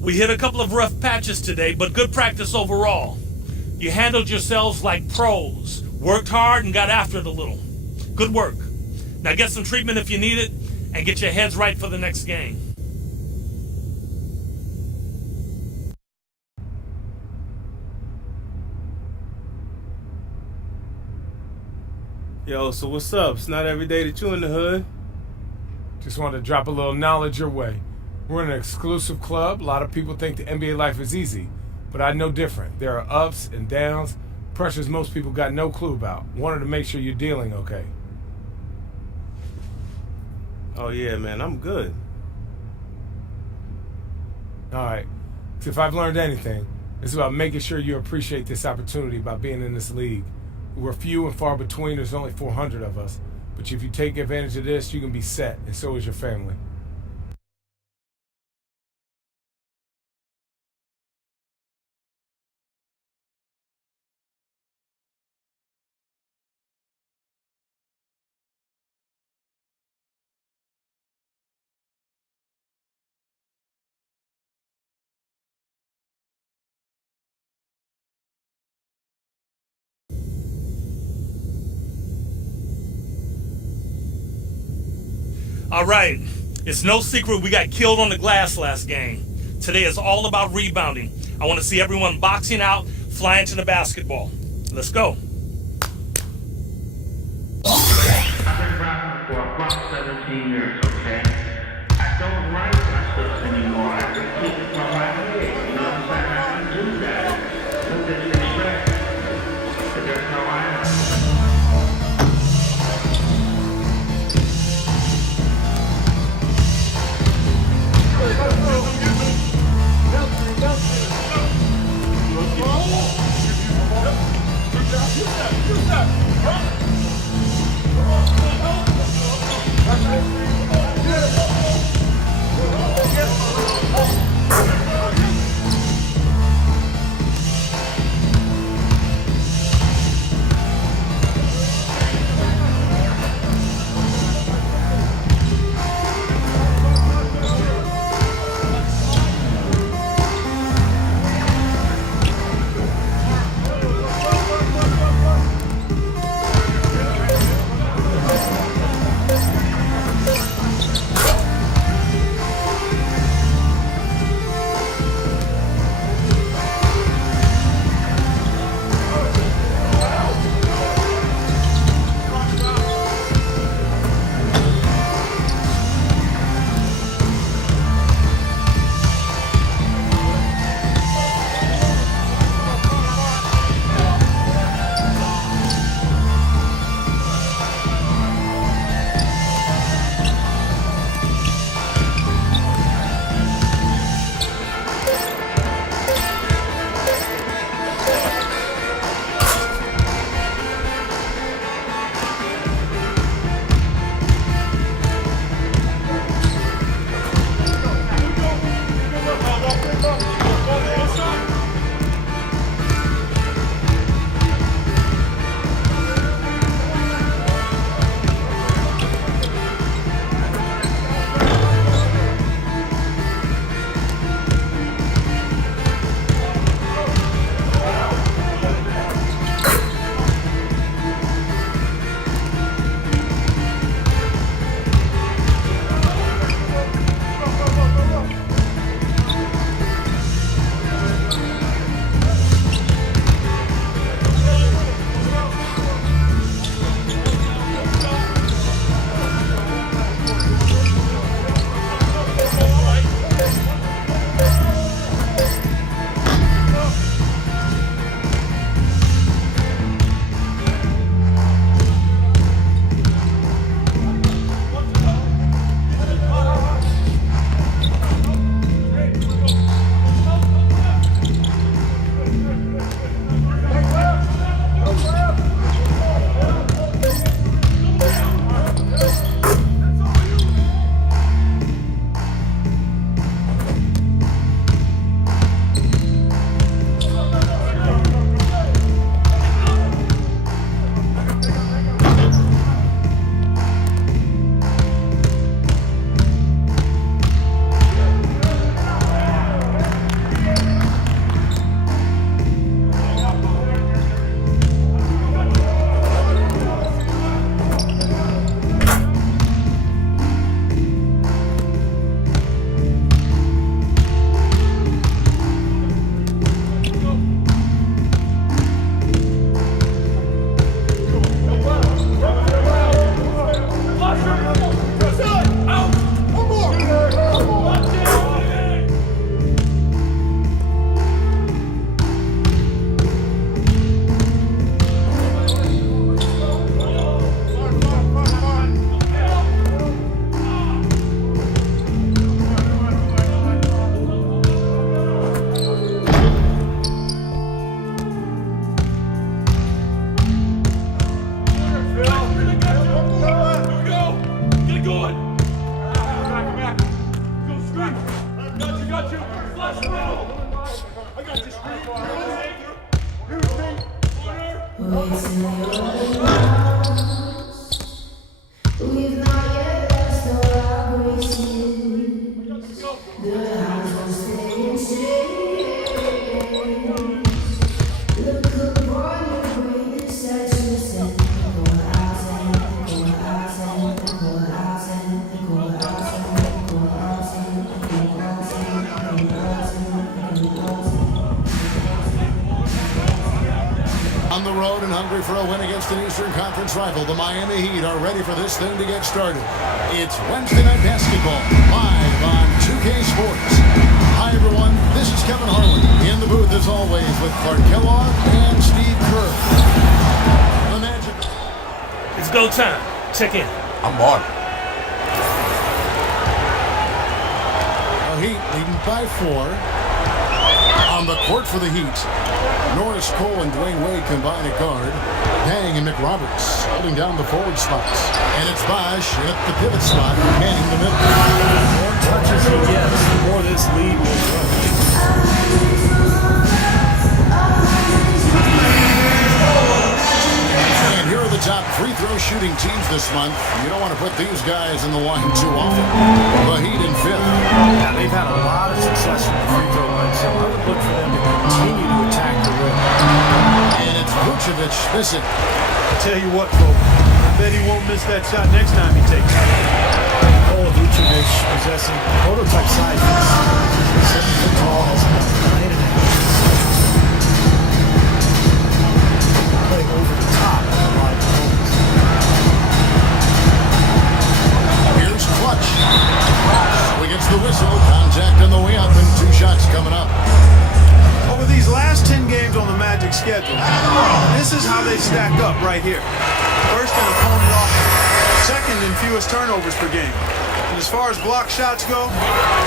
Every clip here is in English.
We hit a couple of rough patches today, but good practice overall. You handled yourselves like pros, worked hard and got after it a little. Good work. Now get some treatment if you need it, and get your heads right for the next game. Yo, so what's up? It's not every day that you in the hood. Just wanted to drop a little knowledge your way. We're in an exclusive club. A lot of people think the NBA life is easy, but I know different. There are ups and downs, pressures most people got no clue about. Wanted to make sure you're dealing okay. Oh yeah, man, I'm good. All right. So if I've learned anything, it's about making sure you appreciate this opportunity by being in this league. We're few and far between. There's only 400 of us. But if you take advantage of this, you can be set, and so is your family. All right, it's no secret we got killed on the glass last game. Today is all about rebounding. I want to see everyone boxing out, flying to the basketball. Let's go. I've been rapping for about 17 years, okay? I don't write myself anymore. I can keep it from my head. You know what I'm saying? I can do that. But they expect that that's how I am. for a win against an Eastern Conference rival. The Miami Heat are ready for this thing to get started. It's Wednesday Night Basketball, live on 2K Sports. Hi, everyone. This is Kevin Harlan. In the booth, as always, with Clark Kellogg and Steve Kerr. The Magic. It's go time. Check in. I'm on. The Heat leading by 4. On the court for the Heat, Norris Cole and Dwayne Wade combine at guard. Dang and McRoberts holding down the forward spots. And it's Bosch at the pivot spot, manning the middle. The more touches he gets, the more this lead will grow. And here are the top free throw shooting teams this month. You don't want to put these guys in the line too often. The Heat in 5th. Yeah, they've had a lot of success from the free throw line, so I would look for them to continue to attack the rim. And it's Vucevic missing. I tell you what, folks, I bet he won't miss that shot next time he takes it. Nikola Vucevic possessing prototype size. He's 7 foot tall, has about 9.5. Playing over the top of a lot of opponents. Here's Clutch. So he gets the whistle. Contact on the way up and 2 shots coming up. Over these last 10 games on the Magic schedule, this is how they stack up right here. First in opponent offense, second in fewest turnovers per game. And as far as block shots go,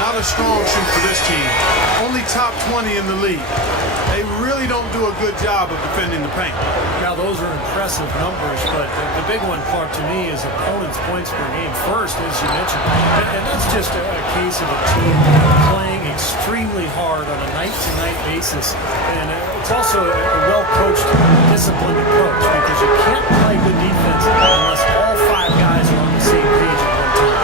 not a strong suit for this team. Only top 20 in the league. They really don't do a good job of defending the paint. Now, those are impressive numbers, but the big one, Clark, to me, is opponents' points per game. First, as you mentioned, and that's just a case of a team playing extremely hard on a night-to-night basis. And it's also a well-coached, disciplined approach, because you can't play good defense unless all 5 guys are on the same page at one time.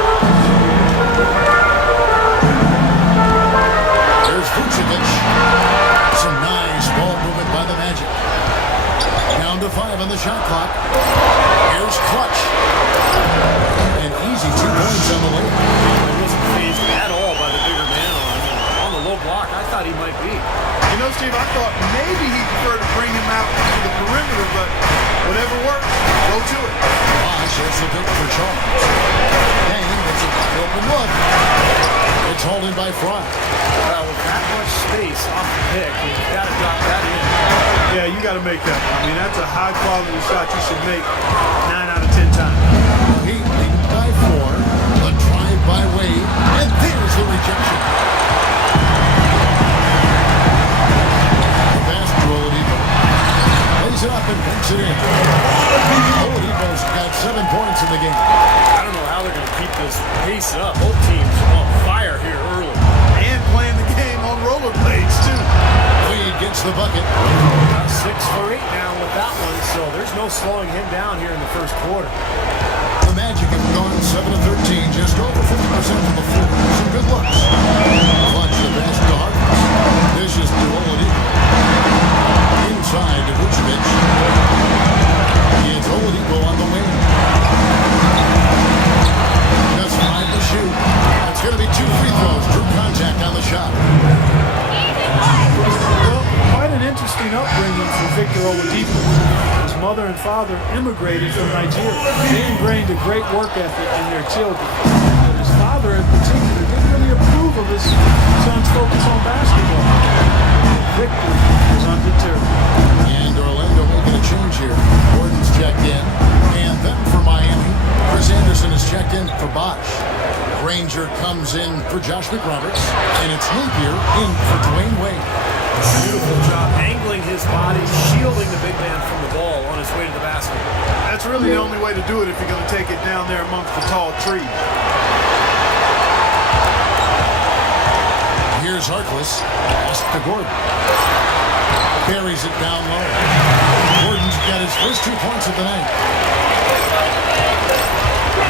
There's Vucevic. Some nice ball movement by the Magic. Down to 5 on the shot clock. Here's Clutch. An easy 2 points on the way. He wasn't fazed at all by the bigger man on the low block. I thought he might be. You know, Steve, I thought maybe he preferred to bring him out to the perimeter, but whatever works, go to it. Bosch has the pick for Charles. Dang, that's an open look. It's holding by Fry. Well, with that much space off the pick, you've got to drop that in. Yeah, you got to make that. I mean, that's a high-quality shot you should make 9 out of 10 times. Heat leading by 4. The drive by Wade. And there's the rejection. The pass to Oladipo. Lays it up and puts it in. Oladipo's got 7 points in the game. I don't know how they're going to keep this pace up. Both teams are on fire here early. And playing the game on rollerblades, too. Wade gets the bucket. 6 for 8 now with that one, so there's no slowing him down here in the first quarter. The Magic have gone 7 of 13, just over 50% from the floor. Some good looks. Clutch the pass to Harkness. Dishes to Oladipo. Inside to Vucevic. It's Oladipo on the wing. Just 5 to shoot. It's going to be 2 free throws. Drew contact on the shot. Well, quite an interesting upbringing for Victor Oladipo. His mother and father immigrated from Nigeria. They ingrained a great work ethic in their children. But his father in particular didn't really approve of his son's focus on basketball. Victor was undeterred. And Orlando making a change here. Gordon's checked in. And then for Miami, Chris Anderson is checked in for Bosch. Granger comes in for Josh McRoberts. And it's Napier in for Dwayne Wade. Beautiful job angling his body, shielding the big man from the ball on his way to the basket. That's really the only way to do it if you're going to take it down there amongst the tall trees. Here's Harkless. Pass to Gordon. Carries it down low. Gordon's got his first 2 points of the night.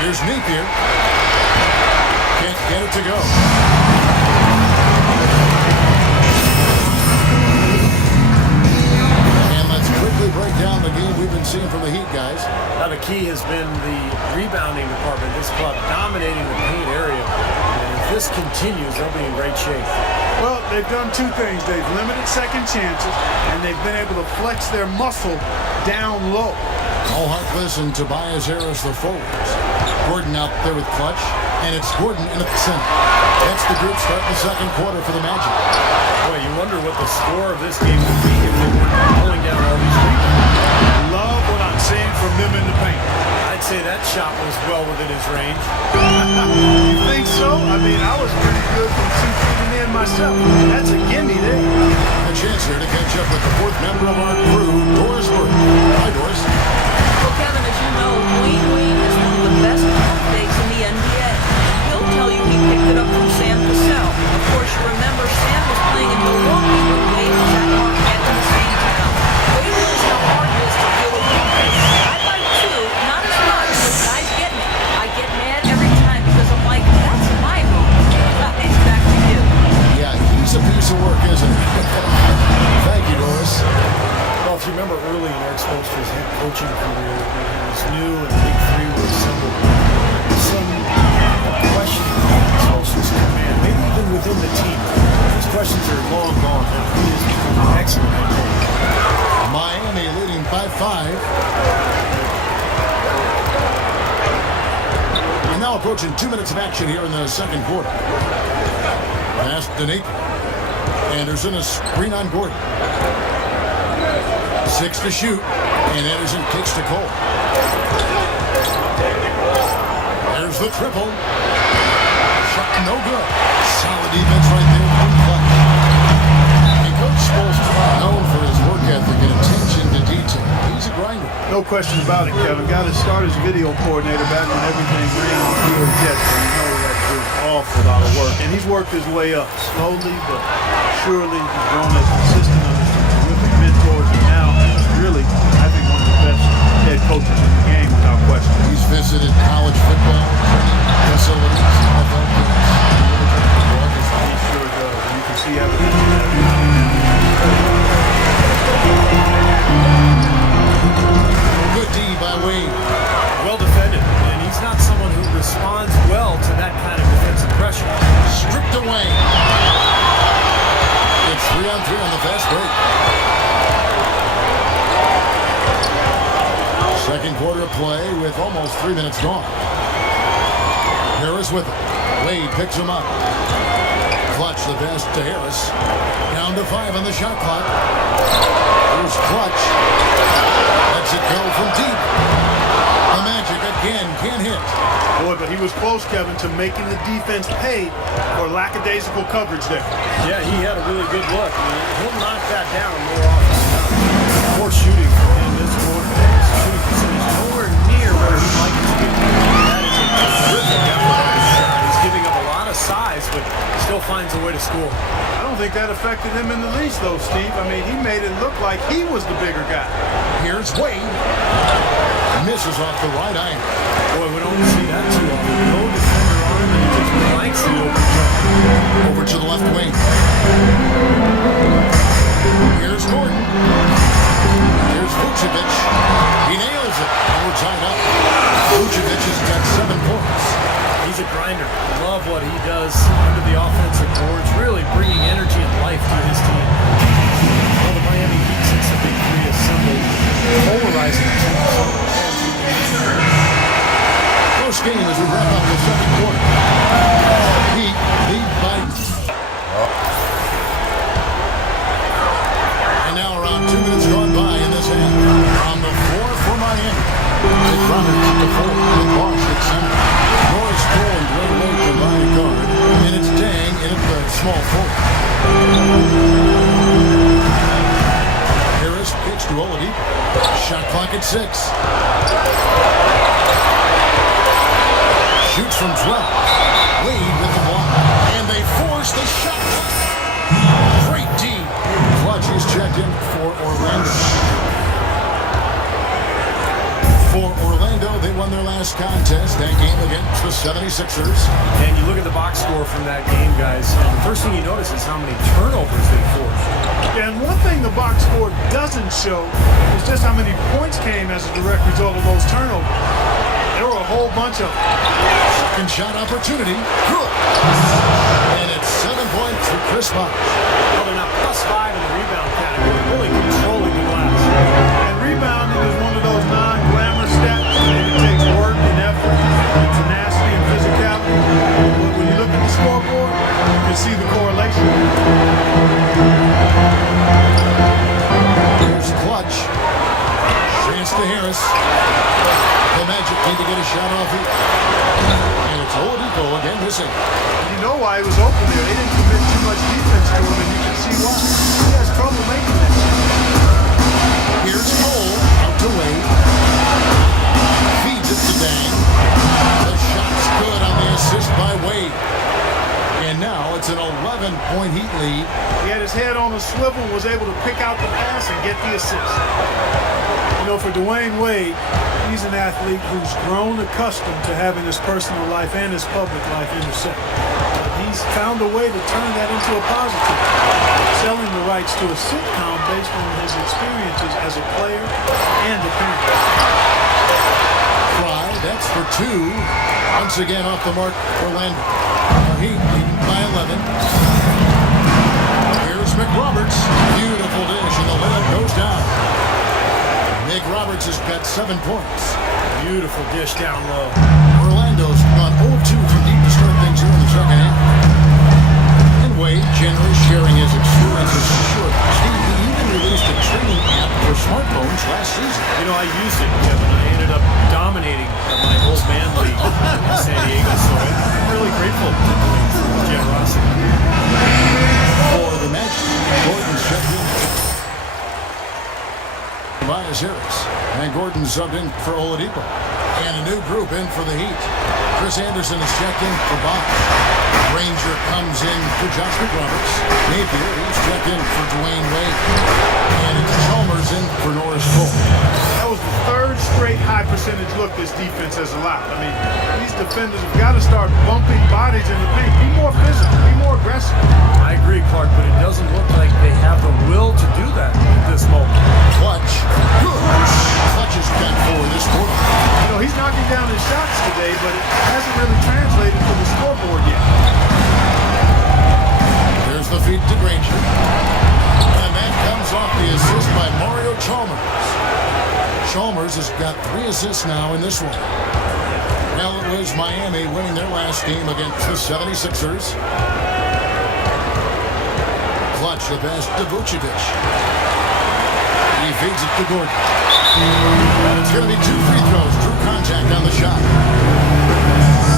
Here's Napier. Can't get it to go. And let's quickly break down the game we've been seeing from the Heat, guys. Now the key has been the rebounding department. This club dominating the paint area. And this continues, they'll be in great shape. Well, they've done two things. They've limited second chances, and they've been able to flex their muscle down low. All Harkless and Tobias Harris, the forwards. Gordon out there with Clutch, and it's Gordon in at the center. That's the group start the second quarter for the Magic. Boy, you wonder what the score of this game would be if they weren't pulling down all these rebounds. Love what I'm seeing from them in the paint. I'd say that shot was well within his range. You think so? I mean, I was pretty good from 2 feet and in myself. That's a gimme there. A chance here to catch up with the fourth member of our crew, Doris Burke. Hi, Doris. Well, Kevin, as you know, Wayne is one of the best pump fakes in the NBA. He'll tell you he picked it up from Sam Cassell. Of course, you remember Sam was playing in Milwaukee when Wayne was at Marquette in the same town. Wayne knows how hard it is to deal with pump fakes. I like too, not as much, but guys get me. I get mad every time because I'm like, that's my move. It's back to you. Yeah, he's a piece of work, isn't he? Thank you, Doris. Well, if you remember early in Eric Spoelstra's head coaching career, when he was new and the Big Three were assembled, some questioning of Spoelstra's command, maybe even within the team. Those questions are long gone, and he has become an excellent head coach. Miami leading by 5. And now approaching 2 minutes of action here in the second quarter. Pass to Nate. Anderson, a screen on Gordon. 6 to shoot, and Anderson kicks to Cole. There's the triple. Shot no good. Solid defense right there from Clutch. And Coach Spoelstra, known for his work ethic and attention to detail. He's a grinder. No question about it, Kevin. Got to start as video coordinator back when everything ran on field jets. So you know that was an awful lot of work. And he's worked his way up slowly, but surely. He's grown as consistent under some terrific mentors. And now he's really, I think, one of the best head coaches in the game without question. He's visited college football training facilities, NFL games. He sure does. And you can see everything. Good D by Wayne. Well defended, and he's not someone who responds well to that kind of defensive pressure. Stripped away. It's 3-on-3 on the fast break. Second quarter of play with almost 3 minutes gone. Harris with it. Wade picks him up. Clutch the pass to Harris. Down to 5 on the shot clock. Here's Clutch. Lets it go from deep. The Magic again can't hit. Boy, but he was close, Kevin, to making the defense pay for lackadaisical coverage there. Yeah, he had a really good look. I mean, he'll knock that down more often than not. More shooting from him this quarter. His shooting percentage nowhere near where he'd like it to be. That is a terrific effort on his shot. He's giving up a lot of size, but still finds a way to score. I don't think that affected him in the least, though, Steve. I mean, he made it look like he was the bigger guy. Here's Wade. Misses off the right iron. Boy, we don't see that too often. No defender on him, and he just blanks the open jump. Over to the left wing. Here's Gordon. Here's Vucevic. He nails it. And we're tied up. Vucevic has got 7 points. He's a grinder. Love what he does under the offensive boards, really bringing energy and life to his team. Well, the Miami Heat, since the Big Three assembled, polarizing teams. Close game as we wrap up the second quarter. Heat lead by. And now around 2 minutes gone by in this half. On the floor for Miami. Dick Roberts at the 4 with Bosch at center. Norris Cole and Dwayne Wade combine a guard. And it's Dang in at the small forward. Harris kicks to Oladipo. Shot clock at 6. Shoots from 12. Wade with the block. And they force the shot. Great D. Clutch is checked in for Orlando. For Orlando, they won their last contest, that game against the 76ers. And you look at the box score from that game, guys, and the first thing you notice is how many turnovers they forced. And one thing the box score doesn't show is just how many points came as a direct result of those turnovers. There were a whole bunch of them. Second shot opportunity. Good. And it's 7 points for Chris Bosh. Well, they're now +5 in the rebound category, really controlling the glass. And rebounding is one of those non-glamour stats. It takes work and effort and tenacity and physicality. But when you look at the scoreboard, you can see the correlation. Here's Clutch. Chance to Harris. The Magic need to get a shot off here. And it's Oladipo again missing. And you know why he was open there. They didn't commit too much defense to him, and you can see why. He has trouble making that. Here's Cole out to Wade. Feeds it to Dang. The shot's good on the assist by Wade. And now it's an 11-point Heat lead. He had his head on a swivel, was able to pick out the pass and get the assist. You know, for Dwayne Wade, he's an athlete who's grown accustomed to having his personal life and his public life intersect. He's found a way to turn that into a positive, selling the rights to a sitcom based on his experiences as a player and a parent. Fry, that's for 2. Once again off the mark, Orlando. Heat leading by 11. Here's McRoberts. Beautiful dish, and the layup goes down. Nick Roberts has got 7 points. Beautiful dish down low. Orlando's gone 0-2 from deep to start things here in the second half. And Wade generally sharing his experiences. Sure, Steve, he even released a training app for smartphones last season. You know, I used it, Kevin. I ended up dominating my old man league in San Diego, so I'm really grateful for the generosity. For the Magic, Gordon's checked in. Tobias Harris. And Gordon subbed in for Oladipo. And a new group in for the Heat. Chris Anderson is checked in for Bosh. Ranger comes in for Josh McRoberts. Napier, he's checked in for Dwayne Wade. And it's Chalmers in for Norris Cole. That was the third straight high percentage look this defense has allowed. I mean, these defenders have got to start bumping bodies in the paint. Be more physical, be more aggressive. I agree, Clark, but it doesn't look like they have the will to do that at this moment. Clutch. Good. Clutch is got 4 this quarter. You know, he's knocking down his shots today, but it hasn't really translated to the scoreboard yet. There's the feed to Granger. And that comes off the assist by Mario Chalmers. Chalmers has got 3 assists now in this one. Well, it was Miami winning their last game against the 76ers. Clutch the pass to Vucevic. He feeds it to Gordon. And it's going to be 2 free throws. Drew contact on the shot.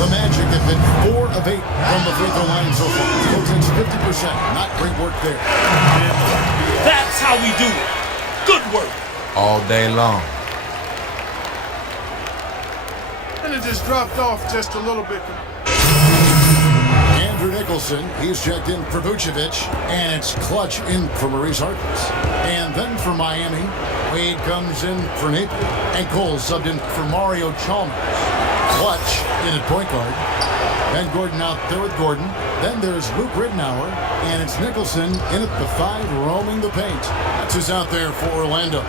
The Magic have been 4 of 8 from the free throw line so far. It's 50%. Not great work there. That's how we do it. Good work. All day long. And it just dropped off just a little bit. Andrew Nicholson, he's checked in for Vucevic, and it's Clutch in for Maurice Harkless. And then for Miami, Wade comes in for Napier, and Cole subbed in for Mario Chalmers. Clutch in at point guard. Ben Gordon out there with Gordon. Then there's Luke Rittenauer, and it's Nicholson in at the 5, roaming the paint. That's who's out there for Orlando.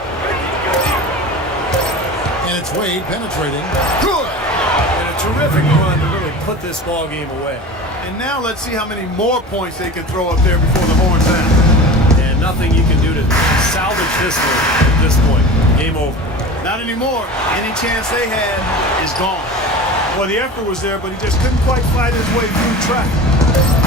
And it's Wade penetrating. Good! And a terrific run to really put this ball game away. And now let's see how many more points they can throw up there before the horn sound. And nothing you can do to salvage this one at this point. Game over. Not anymore. Any chance they had is gone. Well, the effort was there, but he just couldn't quite fight his way through traffic.